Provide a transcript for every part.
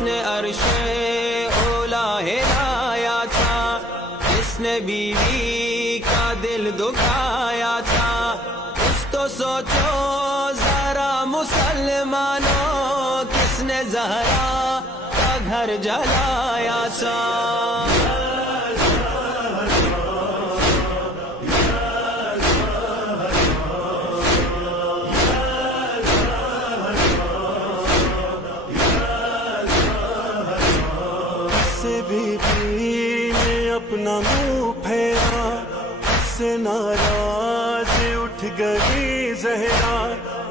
جس نے عرش اولا ہلایا تھا، جس نے بیوی کا دل دکھایا تھا، کچھ تو سوچو ذرا مسلمانوں، کس نے زہرا کا گھر جلایا تھا۔ بی بی نے اپنا منہ پھیرا، کس سے ناراض اٹھ گئی زہرا،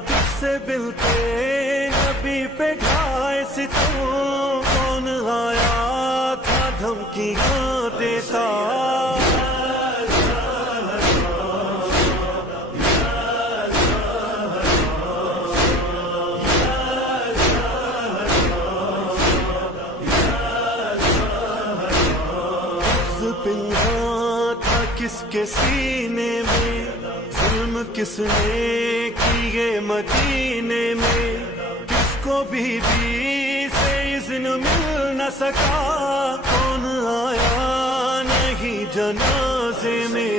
کس سے ملتے نبی پہ ڈھائے ستم، کون آیا تھا دھمکیاں دیتا۔ پنہاں تھا کس کے سینے میں، ظلم کس نے کیے مدینے میں، کس کو بی بی سے اذن مل نہ سکا، کون آیا نہیں جنازے میں۔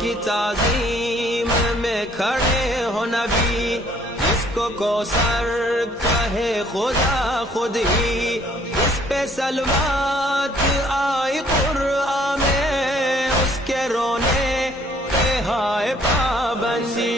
کی تعظیم میں کھڑے ہو نبی، جس کو کوثر کہے خدا خود ہی، اس پہ صلوات آئی قرآن میں، اس کے رونے پہ ہائے پابندی۔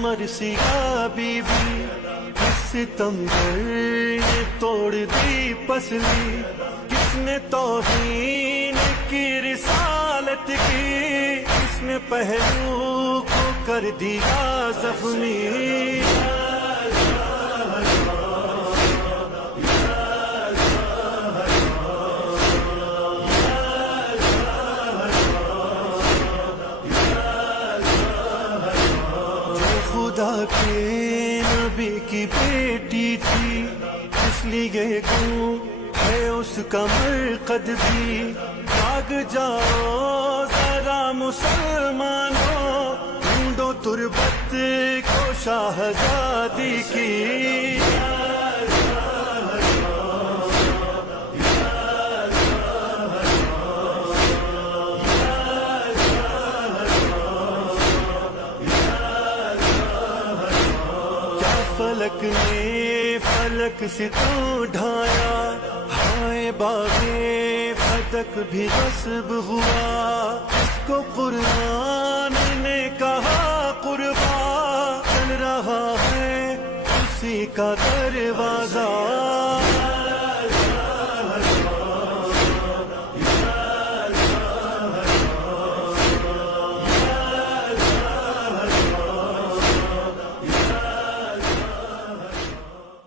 مرثیہ بی بی کس ستمگر نے توڑ دی پسلی، کس نے توہین کی رسالت کی، کس نے پہلو کو کر دیا زخمی۔ خدا کے نبی کی بیٹی تھی، اس لیے گوں ہے اس کا مرقد بھی، جاگ جاؤ ذرا مسلمانوں، ڈھونڈو تربت کو شاہزادی کی۔ فلک نے فلک سے تو ڈھایا، ہائے باغے فتق بھی غصب ہوا، اس کو قرآن نے کہا قربا، چل رہا ہے اسی کا دربار۔